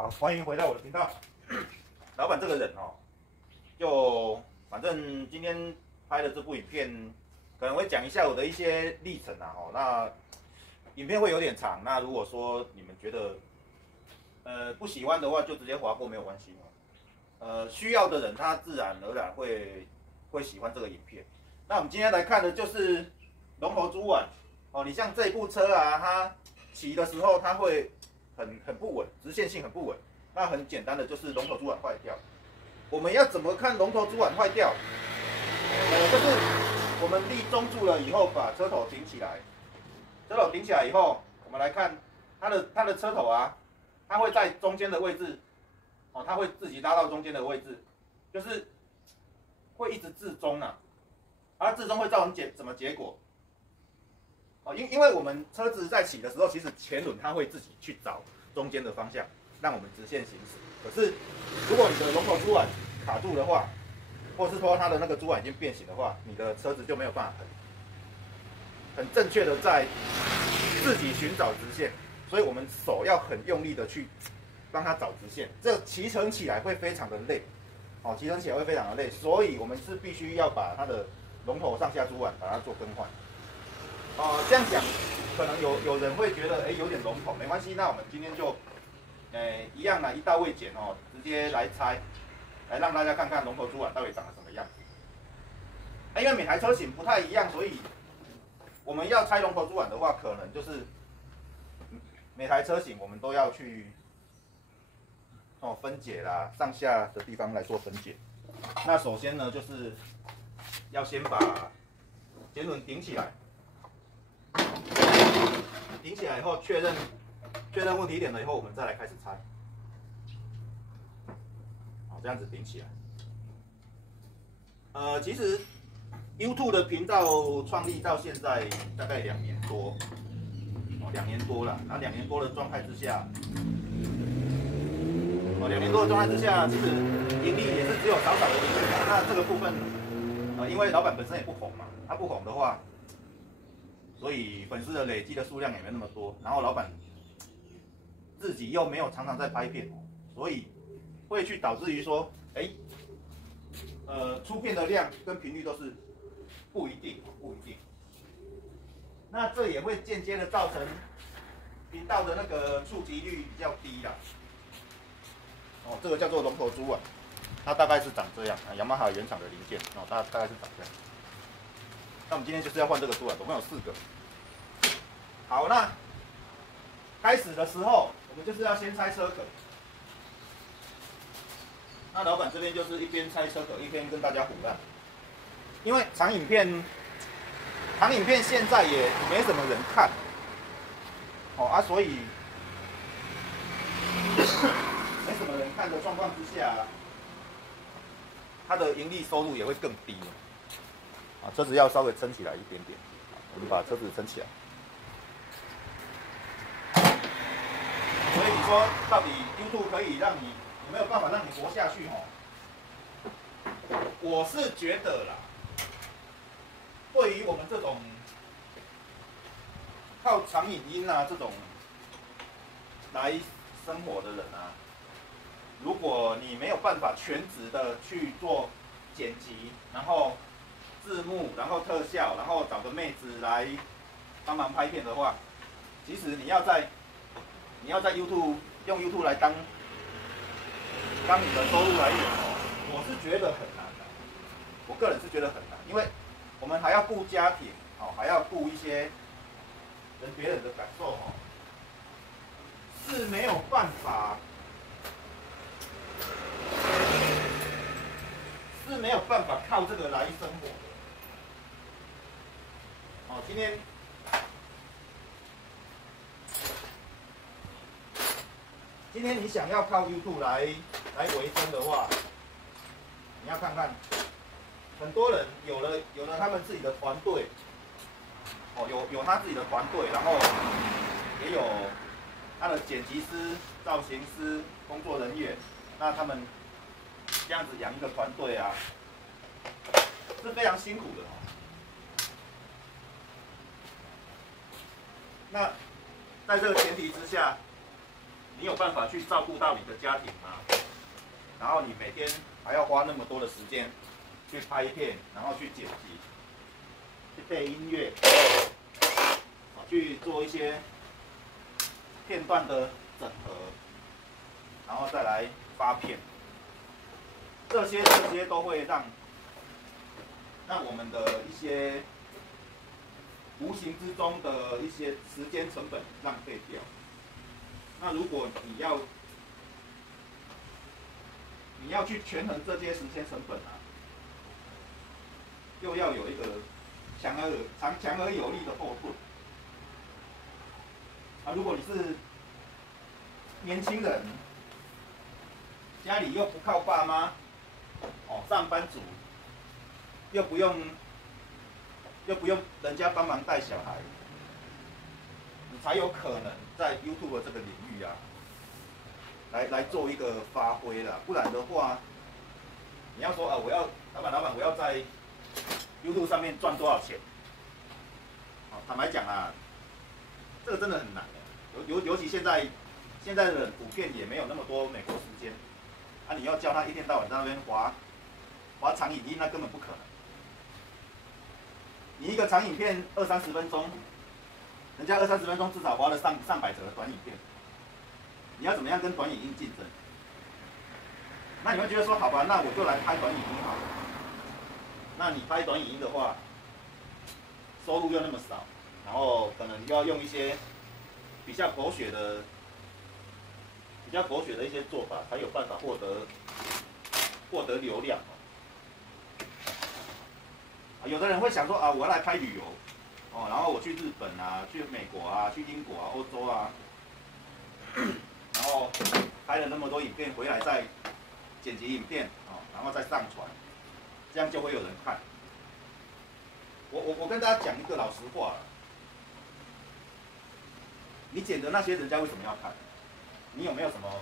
好，欢迎回到我的频道。老板这个人哦，就反正今天拍的这部影片，可能会讲一下我的一些历程啊。那影片会有点长，那如果说你们觉得不喜欢的话，就直接划过没有关系需要的人他自然而然会喜欢这个影片。那我们今天来看的就是龙头猪碗哦。你像这部车啊，它骑的时候它会很不稳，直线性很不稳。那很简单的就是龙头猪碗坏掉。我们要怎么看龙头猪碗坏掉？就是我们立中柱了以后，把车头顶起来。车头顶起来以后，我们来看它的车头啊，它会在中间的位置，哦，它会自己拉到中间的位置，就是会一直至中啊。而至中会造成什么结果？哦，因为我们车子在骑的时候，其实前轮它会自己去找中间的方向，让我们直线行驶。可是如果你的龙头猪碗卡住的话，或是说它的那个猪碗已经变形的话，你的车子就没有办法很正确的在自己寻找直线，所以我们手要很用力的去帮它找直线，这骑乘起来会非常的累，哦，骑乘起来会非常的累，所以我们是必须要把它的龙头上下猪碗把它做更换。这样讲可能有人会觉得有点笼统，没关系，那我们今天就一样一刀未剪哦，直接来拆，来让大家看看龙头猪碗到底长得什么样子。因为每台车型不太一样，所以我们要拆龙头猪碗的话，可能就是每台车型我们都要去分解啦，上下的地方来做分解。那首先呢，就是要先把前轮顶起来，顶起来以后确认问题点了以后，我们再来开始拆。好，这样子顶起来。其实 YouTube 的频道创立到现在大概2年多，2年多了。那2年多的状态之下，2年多的状态之下，其实盈利也是只有少少的盈利。那这个部分，因为老板本身也不红嘛，他不红的话，所以粉丝的累积的数量也没那么多。然后老板自己又没有常常在拍片，所以会去导致于说，出片的量跟频率都是不一定。那这也会间接的造成频道的那个触及率比较低啦。这个叫做龙头猪碗，它大概是长这样，雅马哈原厂的零件大概是长这样。那我们今天就是要换这个猪碗，总共有4个。好，那开始的时候，我们就是要先拆车壳。那老板这边就是一边拆车壳，一边跟大家唬烂，因为长影片现在也没什么人看，所以没什么人看的状况之下，它的盈利收入也会更低车子要稍微撑起来一点点，我们把车子撑起来。所以你说到底 YouTube 可以让你有没有办法让你活下去我是觉得啦，对于我们这种靠长影音这种来生活的人如果你没有办法全职的去做剪辑，然后字幕，然后特效，然后找个妹子来帮忙拍片的话，其实你要在 YouTube 用 YouTube 来当你的收入来源我是觉得很难的。我个人是觉得很难，因为我们还要顾家庭还要顾一些别人的感受是没有办法。靠这个来生活的。今天你想要靠 YouTube 来维生的话，你要看看，很多人有了他们自己的团队，有他自己的团队，然后也有他的剪辑师、造型师、工作人员，那他们这样子养一个团队是非常辛苦的那在这个前提之下，你有办法去照顾到你的家庭吗？然后你每天还要花那么多的时间去拍片，然后去剪辑，去配音乐，去做一些片段的整合，然后再来发片，这些都会让我们的一些无形之中的一些时间成本浪费掉。那如果你要去权衡这些时间成本啊，又要有一个强而有力的后盾。啊，如果你是年轻人，家里又不靠爸妈，上班族，又不用人家帮忙带小孩，你才有可能在 YouTube 这个领域啊，来做一个发挥啦。不然的话，你要说啊，老板，我要在 YouTube 上面赚多少钱？坦白讲啊，这个真的很难的。尤其现在的人普遍也没有那么多美国时间，啊，你要叫他一天到晚在那边滑长影音，那根本不可能。你一个长影片20-30分钟，人家20-30分钟至少滑了上百则的短影片，你要怎么样跟短影音竞争？那你会觉得说，好吧，那我就来拍短影音好了。那你拍短影音的话，收入又那么少，然后可能又要用一些比较狗血的一些做法，才有办法获得流量。有的人会想说啊，我要来拍旅游，然后我去日本啊，去美国啊，去英国啊，欧洲啊，然后拍了那么多影片回来再剪辑影片，然后再上传，这样就会有人看。我跟大家讲一个老实话，你剪的那些人家为什么要看？你有没有什么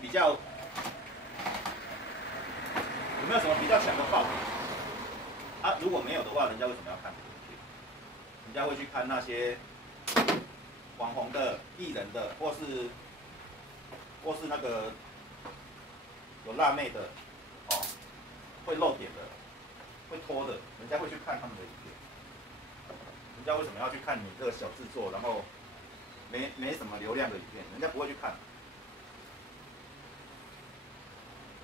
比较强的报道？啊，如果没有的话，人家为什么要看这个影片？人家会去看那些网红的、艺人的，或是那个有辣妹的，会露点的，会脱的，人家会去看他们的影片。人家为什么要去看你这个小制作，然后没什么流量的影片？人家不会去看。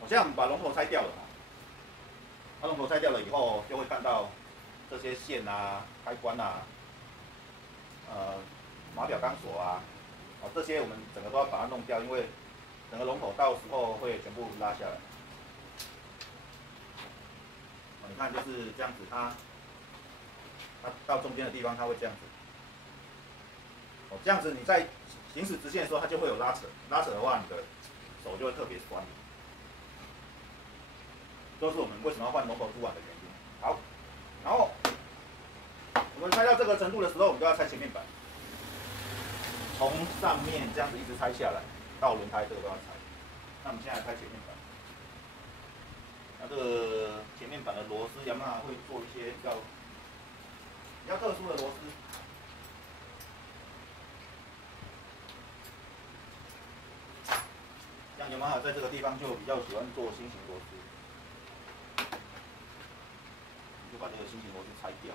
我现在把龙头拆掉了。把龙头拆掉了以后，就会看到这些线啊、开关啊、码表钢索啊，这些我们整个都要把它弄掉，因为整个龙头到时候会全部拉下来。你看就是这样子，它到中间的地方它会这样子。这样子你在行驶直线的时候，它就会有拉扯，拉扯的话，你的手就会特别酸。都是我们为什么要换龙头主管的原因。好，然后我们拆到这个程度的时候，我们就要拆前面板，从上面这样子一直拆下来，到轮胎这个都要拆。那我们现在拆前面板，那这个前面板的螺丝，雅马哈会做一些比较特殊的螺丝。像雅马哈在这个地方就比较喜欢做心形螺丝。就把这个心形螺丝拆掉。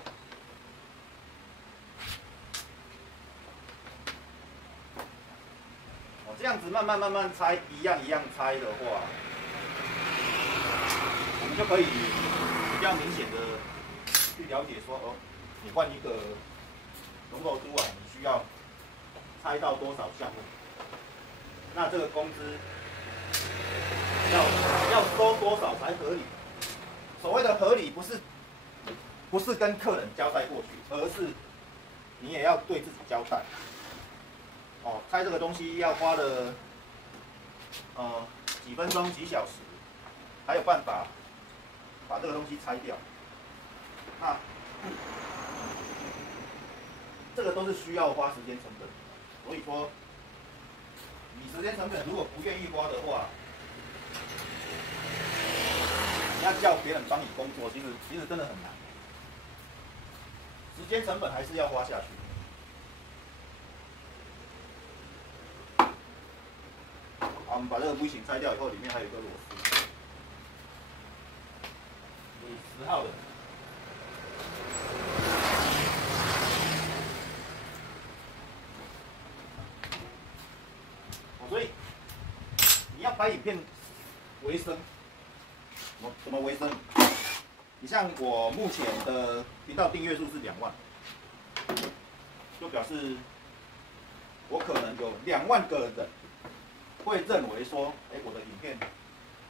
这样子慢慢拆，一样拆的话，我们就可以比较明显的去了解说，你换一个龙头珠啊，你需要拆到多少项目？那这个工资要收多少才合理？所谓的合理，不是跟客人交代过去，而是你也要对自己交代。拆这个东西要花了几分钟、几小时，才有办法把这个东西拆掉。那这个都是需要花时间成本的，所以说你时间成本如果不愿意花的话，你要叫别人帮你工作，其实真的很难。时间成本还是要花下去。好，我们把这个 V 型拆掉以后，里面还有一个螺丝，10号的。所以你要拍影片为生，怎么为生？你像我目前的频道订阅数是2万，就表示我可能有2万个人会认为说，我的影片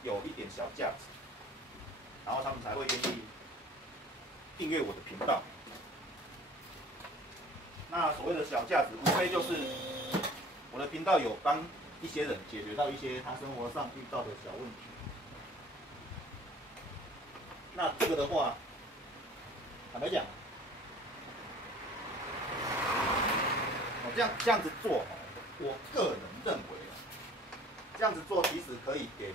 有一点小价值，然后他们才会愿意订阅我的频道。那所谓的小价值，无非就是我的频道有帮一些人解决到一些他生活上遇到的小问题。那这个的话，坦白讲，这样子做，我个人认为，这样子做其实可以给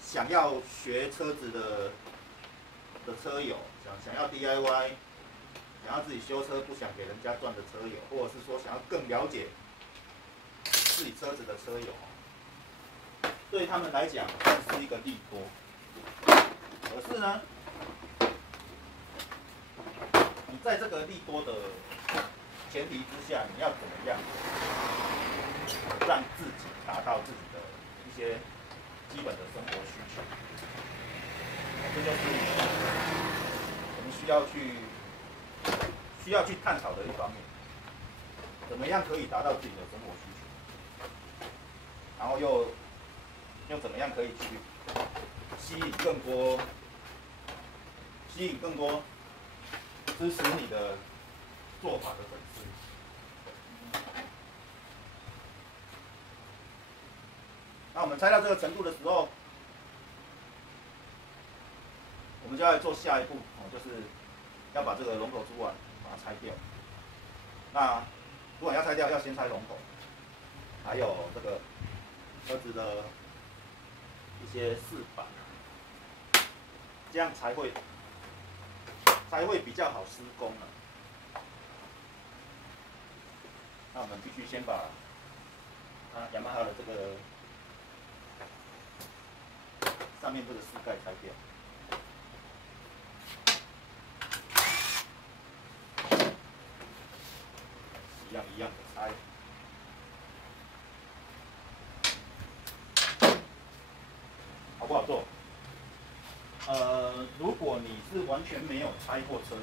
想要学车子的车友，想要 DIY， 想要自己修车不想给人家赚的车友，或者是说想要更了解自己车子的车友，对他们来讲算是一个利多。可是呢，你在这个利多的前提之下，你要怎么样让自己达到自己的一些基本的生活需求？这就是我们需要去探讨的一方面。怎么样可以达到自己的生活需求？然后又怎么样可以去吸引更多支持你的做法的粉丝？那我们拆到这个程度的时候，我们就要做下一步，就是要把这个龙头珠啊把它拆掉。那如果要拆掉，要先拆龙头，还有这个车子的一些饰板，这样才会比较好施工了。那我们必须先把雅马哈的这个上面这个饰盖拆掉。一样的拆。好不好做？如果你是完全没有拆过车子，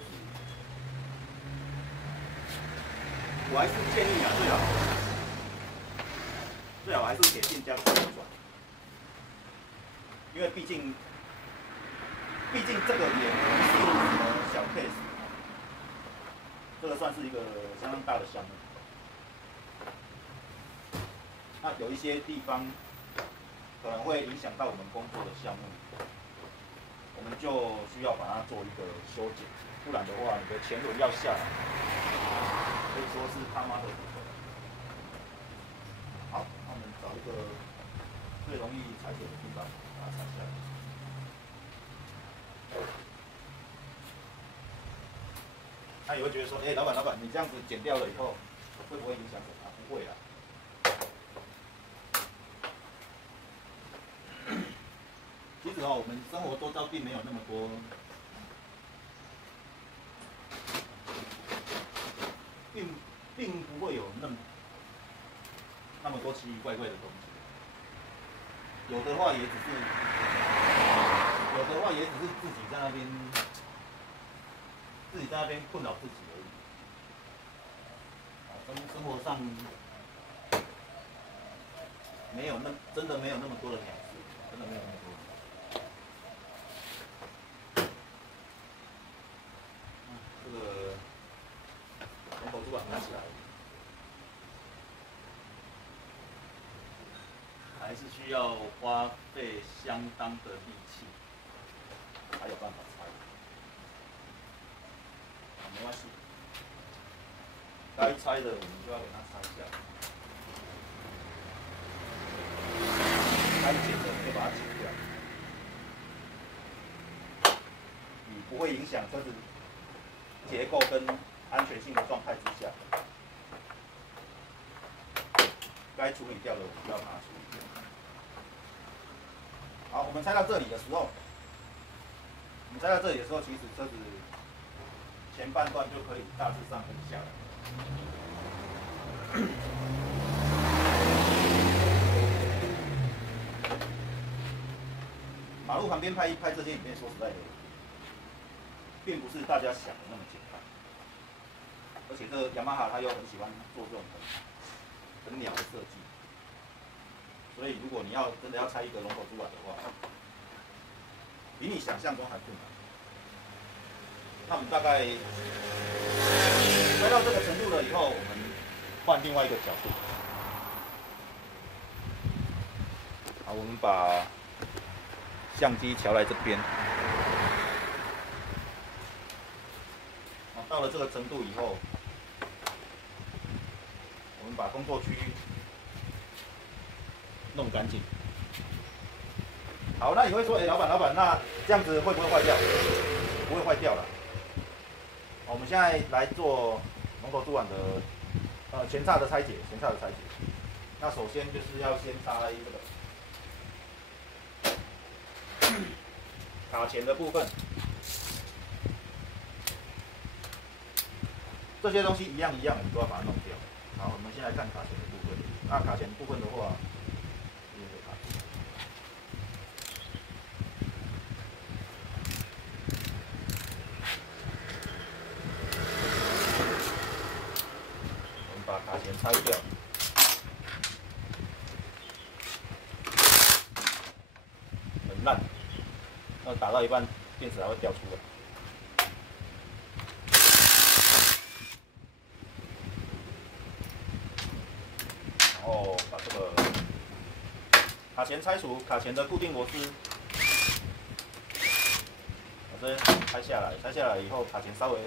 我还是建议最好还是铁定加转转，因为毕竟这个也不是什么小 case， 这个算是一个相当大的项目。那有一些地方可能会影响到我们工作的项目，我们就需要把它做一个修剪，不然的话，你的前轮要下来，可以说是他妈的不可能。好，那我们找一个最容易裁剪的地方，把它裁下来。那也会觉得说，老板，你这样子剪掉了以后，会不会影响什么？不会啊。其实我们生活周遭并没有那么多，并不会有那么多奇奇怪怪的东西。有的话也只是自己在那边困扰自己而已。生活上真的没有那么多的鸟事，真的没有那么多。这个龙头珠板拿起来，还是需要花费相当的力气，才有办法拆。没关系，该拆的我们就要给它拆下，该剪的就把它剪掉，以不会影响车子结构跟安全性的状态之下，该该处理掉的，我们就要把它处理掉。好，我们拆到这里的时候，其实车子前半段就可以大致上分下来。马路旁边拍这些影片，说实在的，并不是大家想的那么简单。而且这雅马哈它又很喜欢做这种很鸟的设计，所以如果你要真的要拆一个龙头珠碗的话，比你想象中还困难。那我们大概拆到这个程度了以后，我们换另外一个角度。好，我们把相机调来这边。到了这个程度以后，我们把工作区弄干净。好，那你会说，老板，那这样子会不会坏掉？不会坏掉了。我们现在来做龙头珠碗的前叉的拆解，那首先就是要先拆这个卡钳的部分。这些东西一样，我们都要把它弄掉。好，我们先来看卡钳的部分。那卡钳部分的话，我们把卡钳拆掉。很烂，那打到一半，电池还会掉出来。然后把这个卡钳拆除，卡钳的固定螺丝，把这拆下来，以后卡钳稍微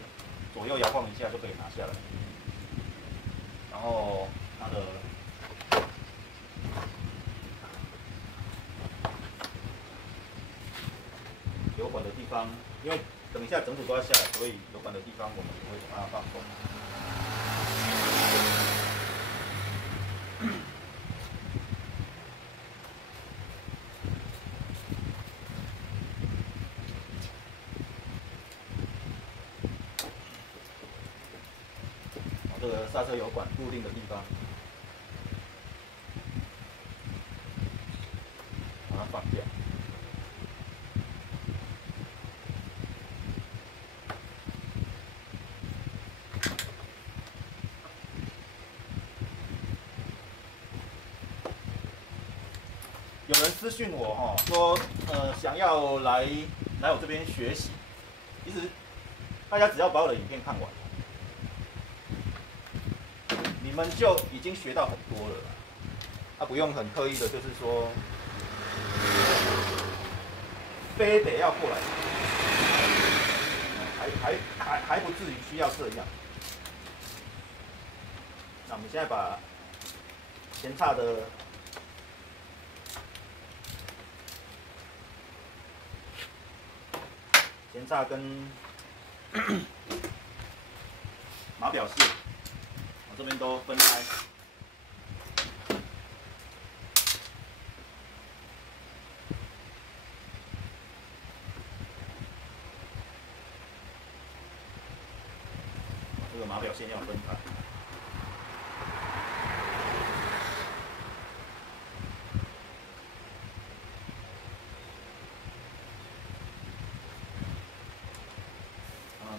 左右摇晃一下就可以拿下来。然后它的油管的地方，因为等一下整组都要下来，所以油管的地方我们也会把它放松。这个刹车油管固定的地方，把它放掉。有人私讯我说想要来我这边学习，其实大家只要把我的影片看完，你们就已经学到很多了啦。不用很刻意的，就是说非得要过来，还不至于需要这样。那我们现在把前叉的前叉跟马表线，我这边都分开。这个马表线要分开。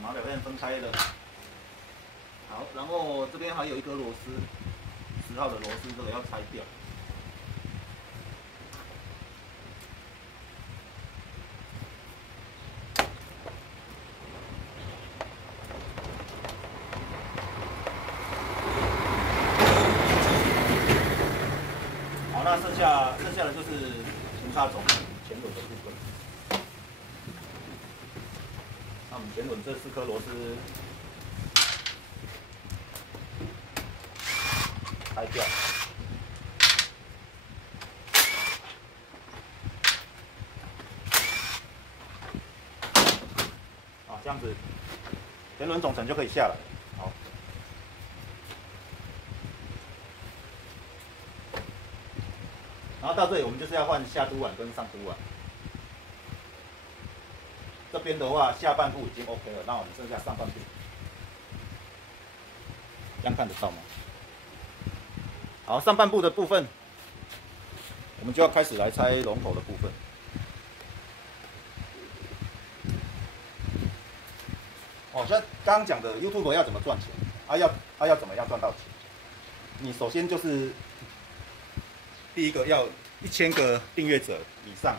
马表线分开了。好，然后这边还有一颗螺丝，10号的螺丝，这个要拆掉。好，那剩下的就是前叉总前轮的部分。那我们前轮这4颗螺丝拆掉。这样子前轮总成就可以下来。好，然后到这里我们就是要换下凸碗跟上凸碗。这边的话下半部已经 OK 了，那我们剩下上半部，这样看得到吗？好，上半部的部分，我们就要开始来拆龙头的部分。哦，像刚刚讲的 YouTube 要怎么赚钱，要怎么样赚到钱？你首先就是第一个要1000个订阅者以上，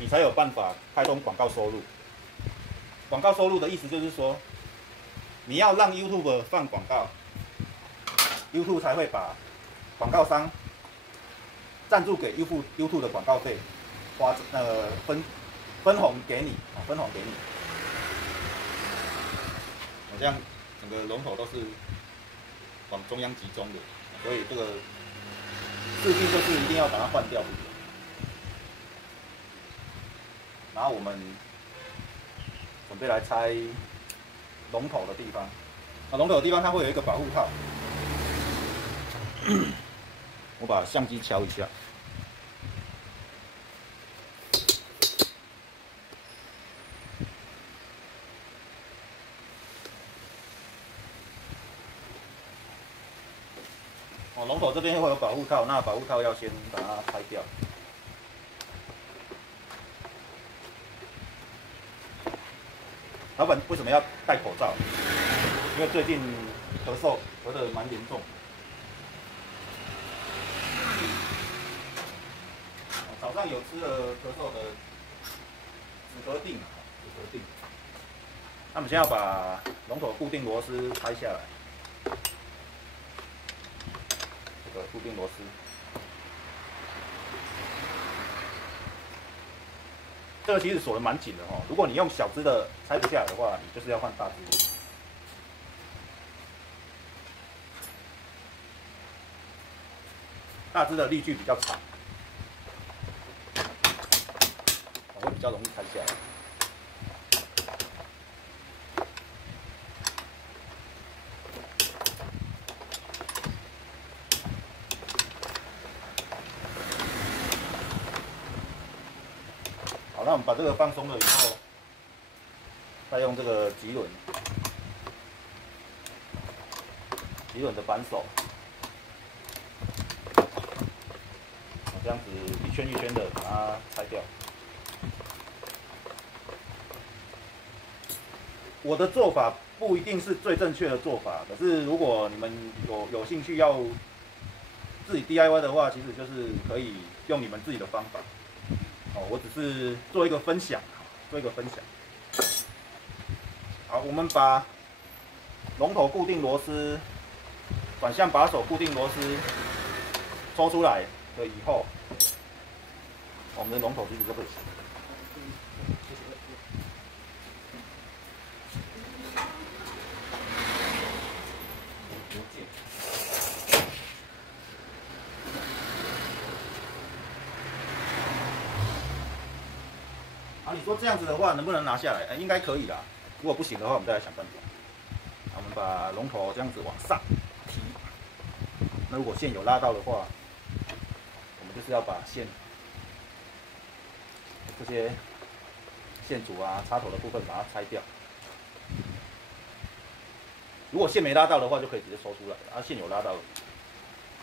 你才有办法开通广告收入。广告收入的意思就是说，你要让 YouTube 放广告 ，YouTube 才会把广告商赞助给 YouTube 的广告费分红给你，分红给你。这样整个龙头都是往中央集中的，所以这个势必就是一定要把它换掉。然后我们准备来拆龙头的地方，龙头的地方它会有一个保护套，我把相机敲一下。龙头这边会有保护套，那保护套要先把它拆掉。老板为什么要戴口罩？因为最近咳嗽咳得蛮严重。早上有吃了咳嗽的止咳定，那我们现在要把龙头固定螺丝拆下来。这个固定螺丝，这个其实锁得蛮紧的哦。如果你用小支的拆不下来的话，你就是要换大支的。大支的力矩比较长，会比较容易拆下来。好，那我们把这个放松了以后，再用这个棘轮的扳手，这样子一圈一圈的把它拆掉。我的做法不一定是最正确的做法，可是如果你们有兴趣要自己 DIY 的话，其实就是可以用你们自己的方法。我只是做一个分享，好，我们把龙头固定螺丝、转向把手固定螺丝抽出来了以后，我们的龙头其实就可以行。你说这样子的话，能不能拿下来？应该可以啦。如果不行的话，我们再来想办法。我们把龙头这样子往上提。那如果线有拉到的话，我们就是要把线这些线组啊、插头的部分把它拆掉。如果线没拉到的话，就可以直接抽出来。线有拉到，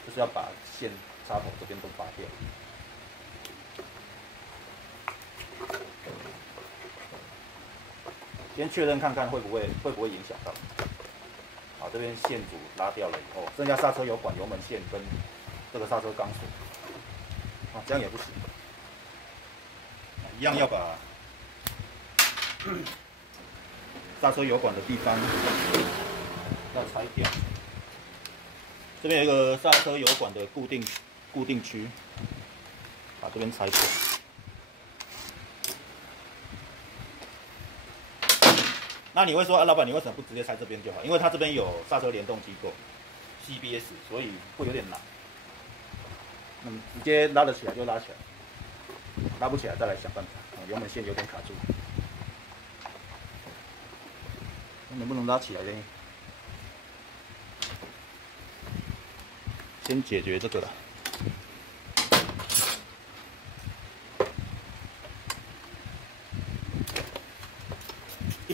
就是要把线插头这边都拔掉。先确认看看会不会影响到。好，这边线组拉掉了以后，剩下刹车油管、油门线跟这个刹车钢索。这样也不行，一样要把刹车油管的地方要拆掉。这边有一个刹车油管的固定区，把这边拆掉。那你会说，老板，你为什么不直接拆这边就好？因为它这边有刹车联动机构 CBS， 所以会有点难。直接拉得起来就拉起来，拉不起来再来想办法。油门线有点卡住，能不能拉起来呢？先解决这个了。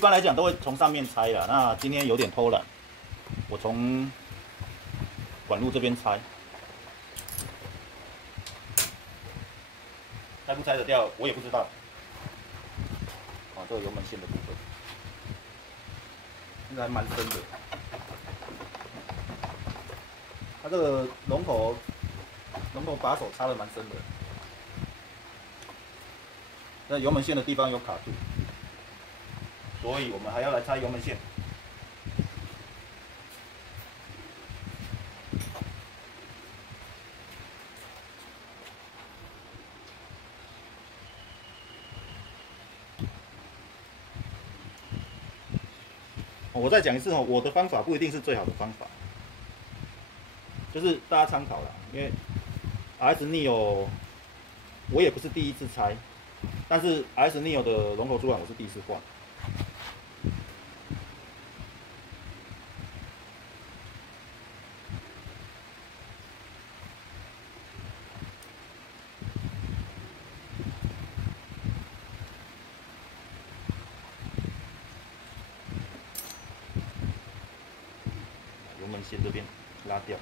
般来讲都会从上面拆啦，那今天有点偷懒，我从管路这边拆，拆不拆得掉我也不知道。啊，这个油门线的部分，应该还蛮深的。它这个龙头把手插得蛮深的，那油门线的地方有卡住，所以我们还要来拆油门线。我再讲一次哦，我的方法不一定是最好的方法，就是大家参考啦。因为 RS Neo 我也不是第一次拆，但是 RS Neo 的龙头主板我是第一次换。油门线这边拉掉。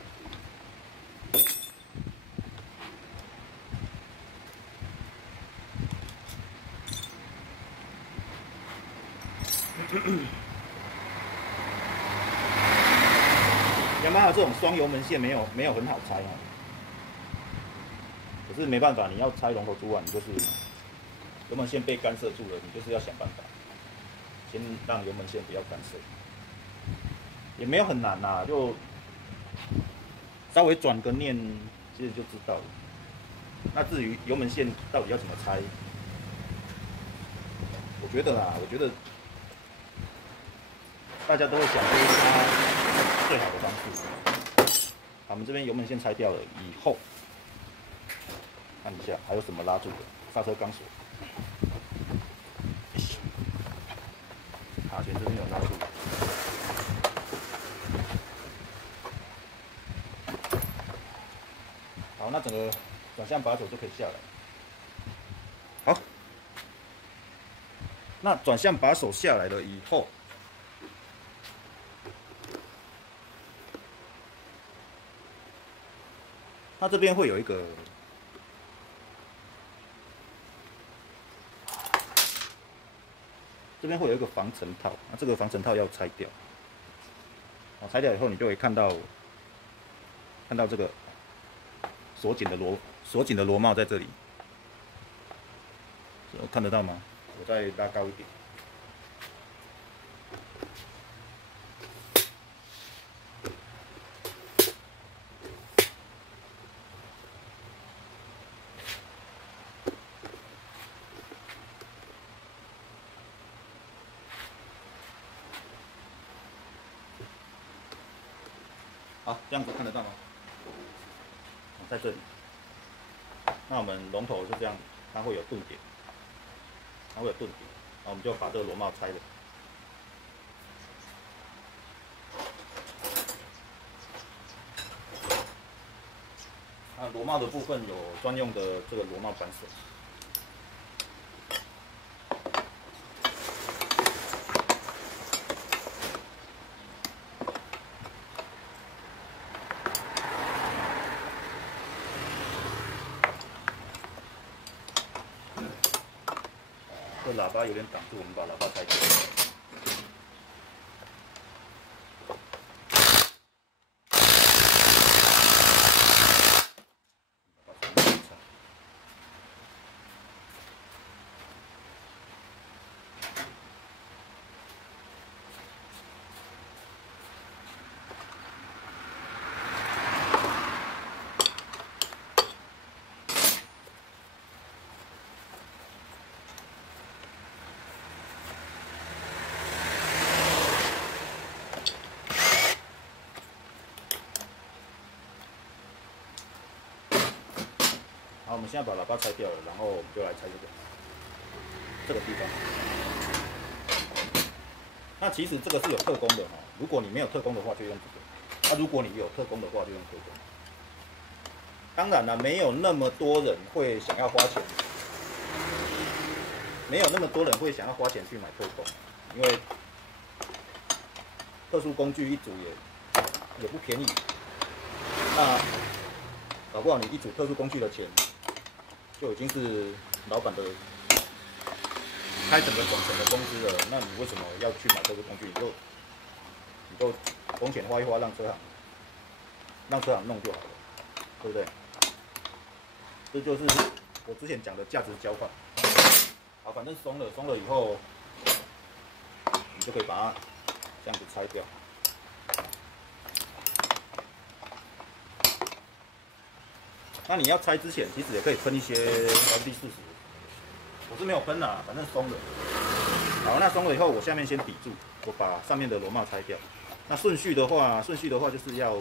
雅马哈这种双油门线没有很好拆哦，可是没办法，你要拆龙头主板，你就是油门线被干涉住了，你就是要想办法，先让油门线不要干涉，也没有很难啦，就稍微转个念，其实就知道了。那至于油门线到底要怎么拆，我觉得大家都会想出它最好的方式。我们这边油门线拆掉了以后，看一下还有什么拉住的，刹车钢索，卡钳这边有拉住。好，那整个转向把手就可以下来。好，那转向把手下来了以后，它这边会有一个防尘套，那这个防尘套要拆掉。拆掉以后，你就会看到这个锁紧的螺帽在这里，看得到吗？我再拉高一点。好，这样子看得到吗？在这里。那我们龙头是这样，它会有顿点，然后我们就把这个螺帽拆了。那螺帽的部分有专用的这个螺帽扳手。这喇叭有点挡住，我们把喇叭拆掉。好，我们现在把喇叭拆掉了，然后我们就来拆这个地方。那其实这个是有特工的哈，如果你没有特工的话，就用这个；如果你有特工的话，就用特工。当然了，没有那么多人会想要花钱，去买特工。因为特殊工具一组也不便宜。那搞不好你一组特殊工具的钱，就已经是老板的开整个总成的工资了。那你为什么要去买特殊工具？你就工钱花一花，让车行弄就好了，对不对？这就是我之前讲的价值交换。好，反正松了以后，你就可以把它这样子拆掉。那你要拆之前，其实也可以喷一些WD-40，我是没有喷啦，反正松了。好，那松了以后，我下面先抵住，我把上面的螺帽拆掉。那顺序的话就是要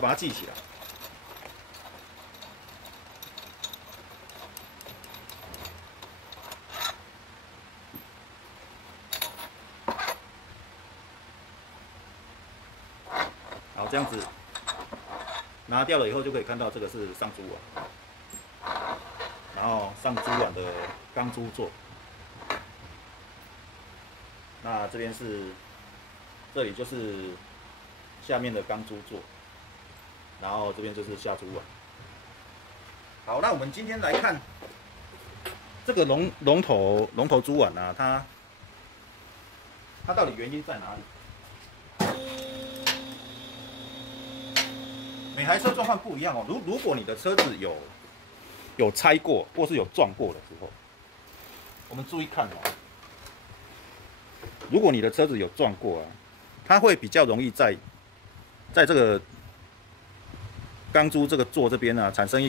把它系起来。好，这样子拿掉了以后，就可以看到这个是上珠碗，然后上珠碗的钢珠座。那这边这里就是下面的钢珠座，然后这边就是下珠碗。好，那我们今天来看这个龙头珠碗啊，它到底原因在哪里？每台车状况不一样哦。如果你的车子有拆过或是有撞过的时候，我们注意看哦。如果你的车子有撞过啊，它会比较容易在这个钢珠这个座这边啊，产生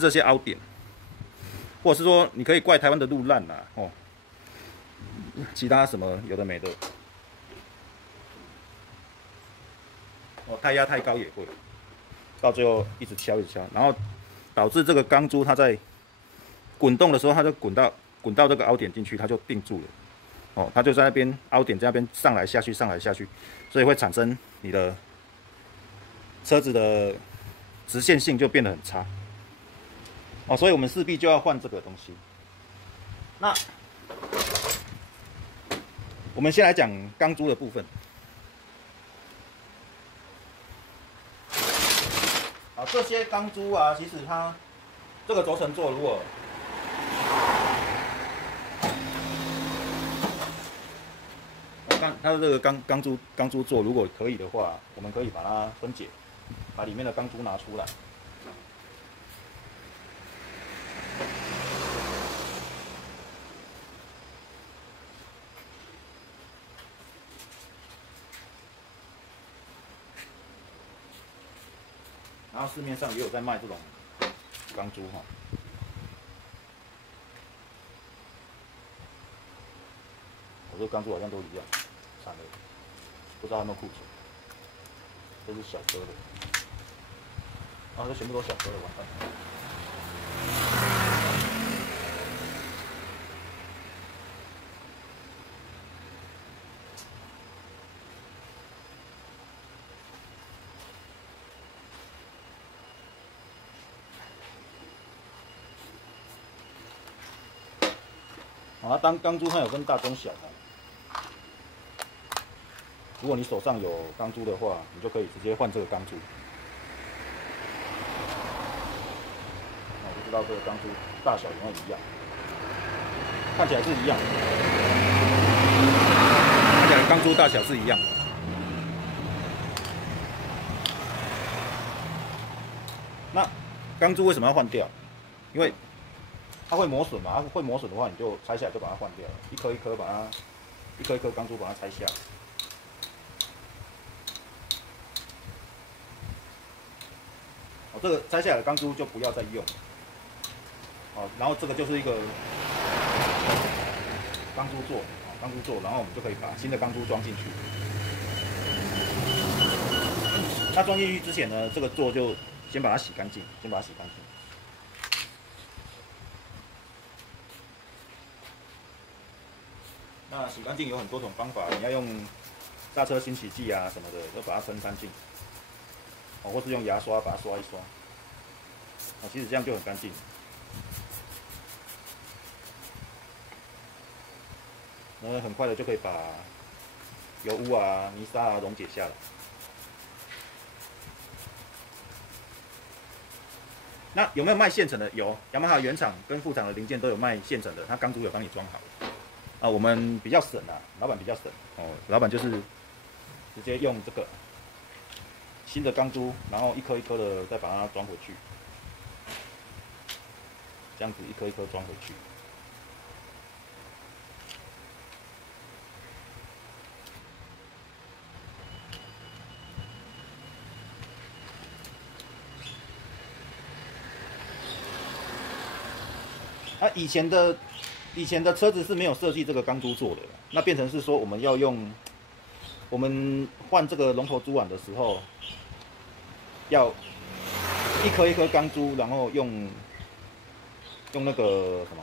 这些凹点，或者是说你可以怪台湾的路烂啦哦，其他什么有的没的，哦胎压太高也会，到最后一直敲，然后导致这个钢珠它在滚动的时候，它就滚到这个凹点进去，它就定住了。哦，它就在那边凹点在那边上来下去，所以会产生你的车子的直线性就变得很差。哦，所以我们势必就要换这个东西。那我们先来讲钢珠的部分。好，这些钢珠啊，其实它这个轴承座如果它的这个钢珠座，如果可以的话，我们可以把它分解，把里面的钢珠拿出来。然后市面上也有在卖这种钢珠哈。我这钢珠好像都一样，惨了，不知道有没有库存。这是小颗的，啊，这全部都小颗的，完蛋。啊，当钢珠它有分大中小的。如果你手上有钢珠的话，你就可以直接换这个钢珠。那我就知道这个钢珠大小有没有一样，看起来是一样的，看起来钢珠大小是一样的。那钢珠为什么要换掉？因为它会磨损嘛，它会磨损的话，你就拆下来就把它换掉了，一颗一颗钢珠把它拆下来。哦，这个拆下来的钢珠就不要再用。哦，然后这个就是一个钢珠座，钢珠座，然后我们就可以把新的钢珠装进去。那装进去之前呢，这个座就先把它洗干净，那洗干净有很多种方法，你要用刹车清洗剂啊什么的，都把它喷干净。哦，或是用牙刷把它刷一刷。哦，其实这样就很干净。然后很快的就可以把油污啊、泥沙啊溶解下来。那有没有卖现成的？有，雅马哈原厂跟副厂的零件都有卖现成的，它钢珠有帮你装好。啊，我们比较省啊，老板比较省哦，老板就是直接用这个新的钢珠，然后一颗一颗的再把它装回去，这样子一颗一颗装回去。啊，以前的车子是没有设计这个钢珠座的，那变成是说我们要用，我们换这个龙头珠碗的时候，要一颗一颗钢珠，然后用那个什么，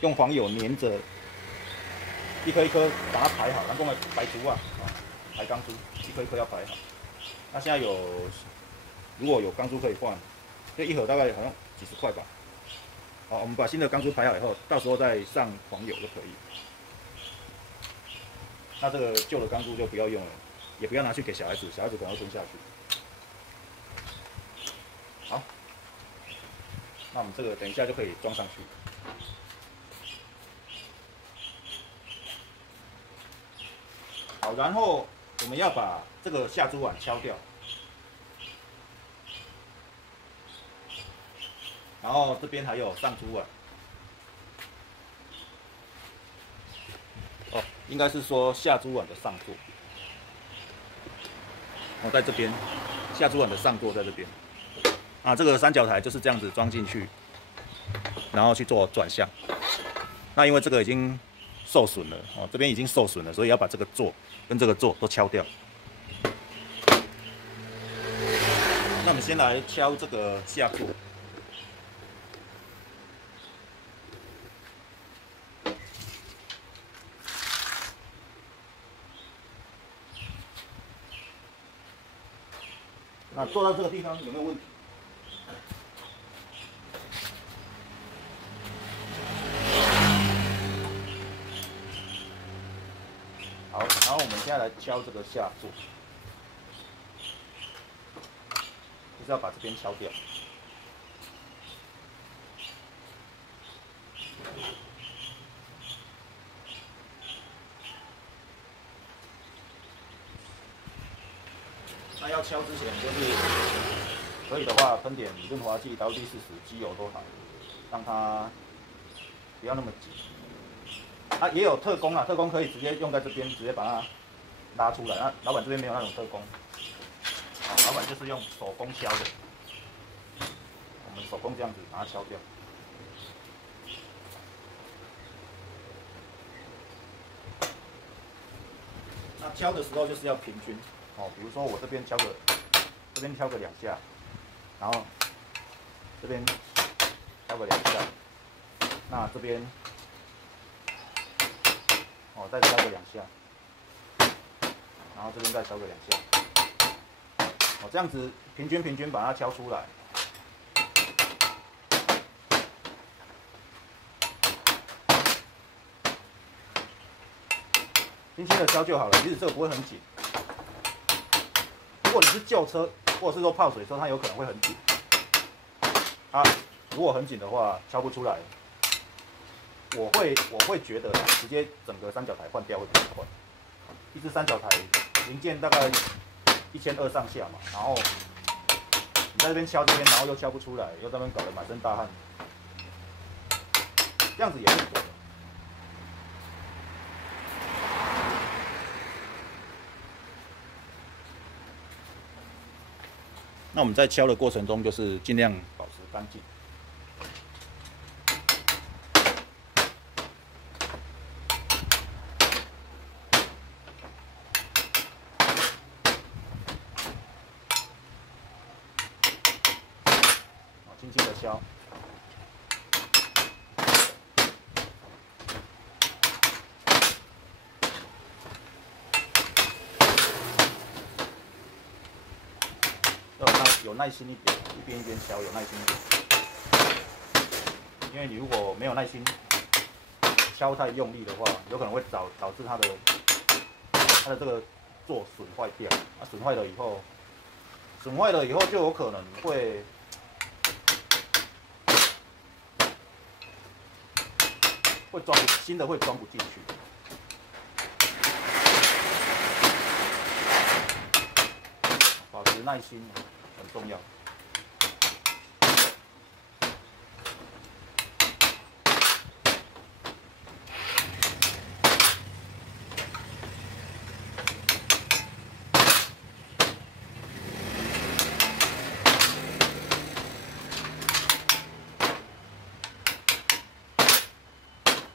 用黄油粘着，一颗一颗把它排好，然后用来排珠啊，排钢珠，一颗一颗要排好。那现在如果有钢珠可以换，这一盒大概好像几十块吧。好，我们把新的钢珠排好以后，到时候再上黄油就可以。那这个旧的钢珠就不要用了，也不要拿去给小孩子，小孩子可能会吞下去。好，那我们这个等一下就可以装上去。好，然后我们要把这个下珠碗敲掉。然后这边还有上珠碗，哦，应该是说下珠碗的上座，哦，在这边，下珠碗的上座在这边，啊，这个三角台就是这样子装进去，然后去做转向。那因为这个已经受损了，哦，这边已经受损了，所以要把这个座跟这个座都敲掉。那我们先来敲这个下座。那做到这个地方有没有问题？好，然后我们现在来敲这个下座，就是要把这边敲掉。那要敲之前，就是可以的话，喷点润滑剂、WD-40、机油都好，让它不要那么紧。啊，也有特工啊，特工可以直接用在这边，直接把它拉出来。那老板这边没有那种特工，啊，老板就是用手工敲的。我们手工这样子把它敲掉。那敲的时候就是要平均。哦，比如说我这边敲个2下，然后这边敲个2下，那这边哦再敲个2下，然后这边再敲个2下，哦这样子平均把它敲出来。轻轻的敲就好了，其实这个不会很紧。如果你是旧车，或者是说泡水车，它有可能会很紧。啊，如果很紧的话，敲不出来。我会觉得直接整个三角台换掉会比较快。一只三角台零件大概1200上下嘛，然后你在这边敲这边，然后又敲不出来，又在那边搞得满身大汗，这样子也会走的。那我们在敲的过程中，就是尽量保持干净。轻轻的敲。有耐心一点，一边敲，有耐心一点。因为你如果没有耐心，敲太用力的话，有可能会导致它的这个座损坏掉。啊，损坏了以后就有可能会新的会装不进去。保持耐心很重要。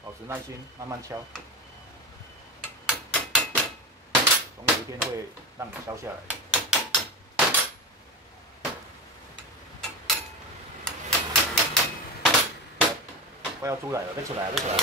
保持耐心，慢慢敲，总有一天会让你敲下来。快要出来了，要出来了，要出来了。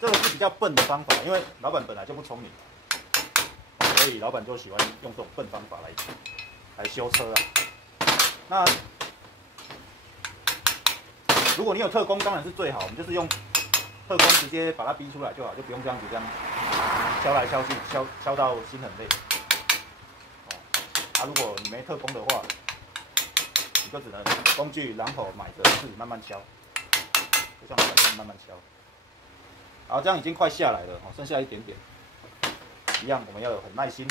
这个是比较笨的方法，因为老板本来就不聪明，所以老板就喜欢用这种笨方法来修车啊。那如果你有特工，当然是最好，我们就是用特工直接把它逼出来就好，就不用这样子敲来敲去，敲到心很累。如果你没特工的话，你就只能工具榔头买着自己慢慢敲，就像老板这样慢慢敲。好，这样已经快下来了，剩下一点点，一样我们要有很耐心。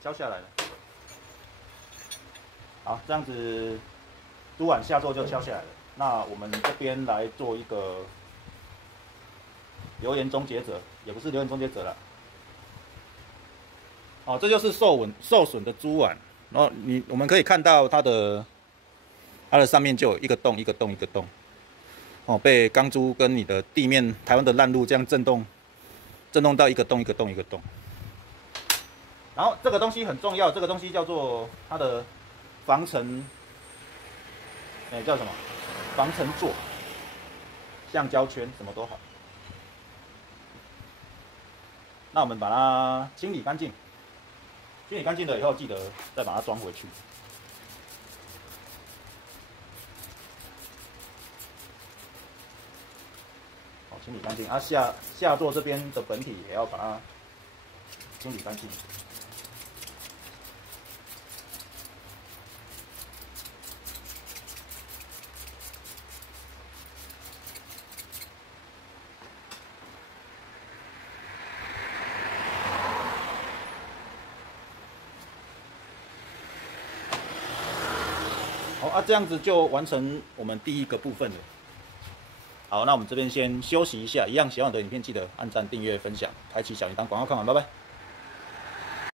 敲下来了，好，这样子督碗下座就敲下来了。那我们这边来做一个留言终结者，也不是留言终结者了。哦，这就是受损的猪碗，然后我们可以看到它的上面就有一个洞一个洞一个洞，哦，被钢珠跟你的地面台湾的烂路这样震动到一个洞一个洞一个洞。然后这个东西很重要，这个东西叫做它的防尘，叫什么？防尘座、橡胶圈，什么都好。那我们把它清理干净，清理干净了以后，记得再把它装回去。好，清理干净。下座这边的本体也要把它清理干净。好这样子就完成我们第一个部分了。好，那我们这边先休息一下，一样喜欢我的影片记得按赞、订阅、分享、开启小铃铛。广告看完，拜拜。